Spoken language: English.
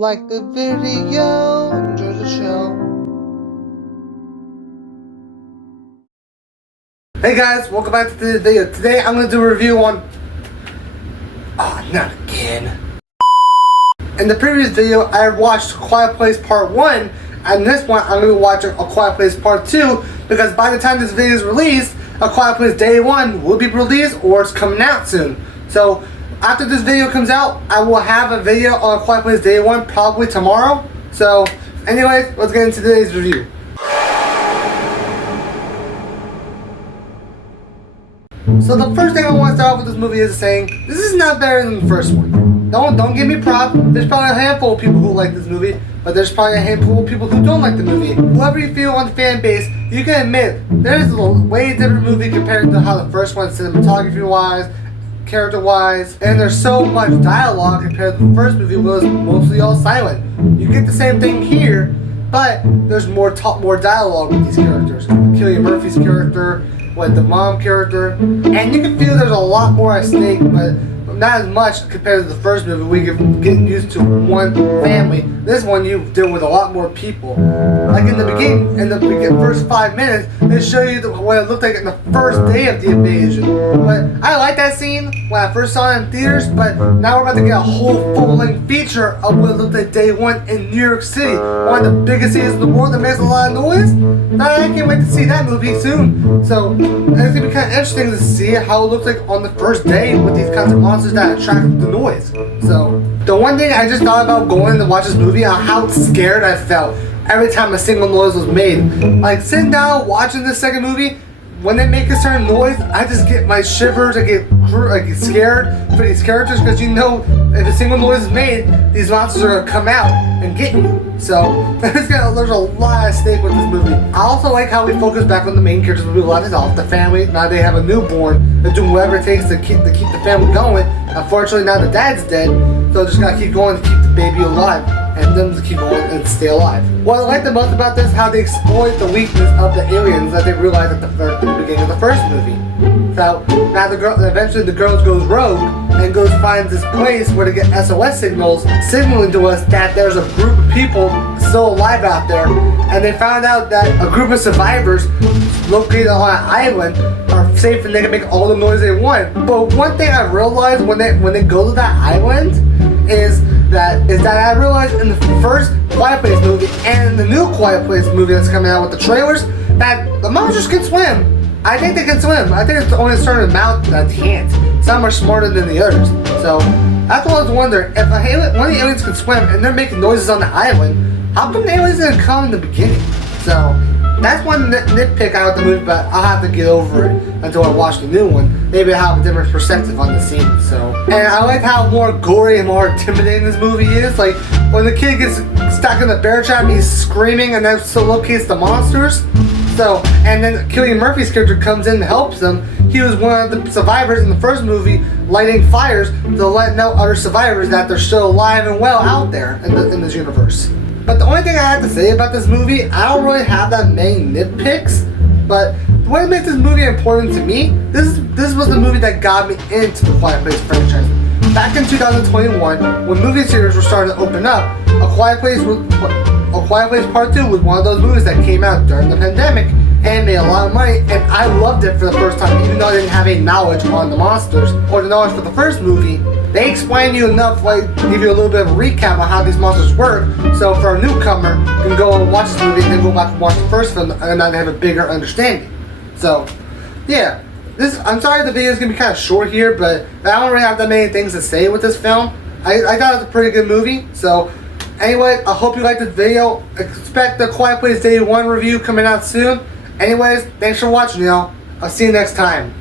Like the video, enjoy the show. Hey guys, welcome back to the video. Today I'm going to do a review on... Oh, not again. In the previous video, I watched Quiet Place Part 1, and this one I'm going to be watching A Quiet Place Part 2, because by the time this video is released, A Quiet Place Day 1 will be released or it's coming out soon. So, after this video comes out, I will have a video on A Quiet Place Day 1 probably tomorrow. So, anyways, let's get into today's review. So the first thing I want to start off with this movie is saying, this is not better than the first one. Don't give me props. There's probably a handful of people who like this movie, but there's probably a handful of people who don't like the movie. Whoever you feel on the fan base, you can admit, there's a way different movie compared to how the first one, cinematography-wise, character-wise, and there's so much dialogue compared to the first movie, was mostly all silent. You get the same thing here, but there's more dialogue with these characters. Cillian Murphy's character, with the mom character, and you can feel there's a lot more at stake, but not as much compared to the first movie. We get used to one family. This one you deal with a lot more people. Like in the beginning, in the first 5 minutes, they show you what it looked like in the first day of the invasion. But I like that scene when I first saw it in theaters, but now we're about to get a whole full-length feature of what it looked like day one in New York City. One of the biggest cities in the world that makes a lot of noise. I can't wait to see that movie soon. So it's going to be kind of interesting to see how it looks like on the first day with these kinds of monsters that attract the noise. So the one thing I just thought about going to watch this movie, how scared I felt every time a single noise was made. Like sitting down watching this second movie, when they make a certain noise, I just get my shivers. I get scared for these characters, because you know if a single noise is made, these monsters are gonna come out and get you. So there's a lot at stake with this movie. I also like how we focus back on the main characters. We left it off the family. Now they have a newborn. They're doing whatever it takes to keep the family going. Unfortunately, now the dad's dead, so they're just gotta keep going to keep the baby alive, and them to keep going and stay alive. What I like the most about this is how they exploit the weakness of the aliens that they realized at the beginning of the first movie. So now eventually the girl goes rogue and finds this place where they get SOS signals signaling to us that there's a group of people still alive out there, and they found out that a group of survivors located on an island are safe and they can make all the noise they want. But one thing I realized when they go to that island is that I realized in the first Quiet Place movie and the new Quiet Place movie that's coming out with the trailers that the monsters can swim. I think they can swim. I think it's only a certain amount that can't. Some are smarter than the others. So that's what I was wondering. If one of the aliens can swim and they're making noises on the island, how come the aliens didn't come in the beginning? So that's one nitpick out of the movie, but I'll have to get over it until I watch the new one. Maybe I'll have a different perspective on the scene. So, and I like how more gory and more intimidating this movie is. Like when the kid gets stuck in the bear trap, he's screaming, and then so locates the monsters. So, and then Cillian Murphy's character comes in and helps them. He was one of the survivors in the first movie, lighting fires to let know other survivors that they're still alive and well out there in this universe. But the only thing I have to say about this movie, I don't really have that many nitpicks, but what makes this movie important to me, this was the movie that got me into the Quiet Place franchise. Back in 2021, when movie theaters were starting to open up, A Quiet Place Part 2 was one of those movies that came out during the pandemic and made a lot of money, and I loved it for the first time, even though I didn't have any knowledge on the monsters or the knowledge for the first movie. They explain you enough, like give you a little bit of a recap on how these monsters work, so for a newcomer, you can go and watch this movie and then go back and watch the first film and then have a bigger understanding. So, yeah. I'm sorry the video is going to be kind of short here, but I don't really have that many things to say with this film. I thought it was a pretty good movie, so anyway, I hope you liked this video. Expect the Quiet Place Day 1 review coming out soon. Anyways, thanks for watching, y'all. I'll see you next time.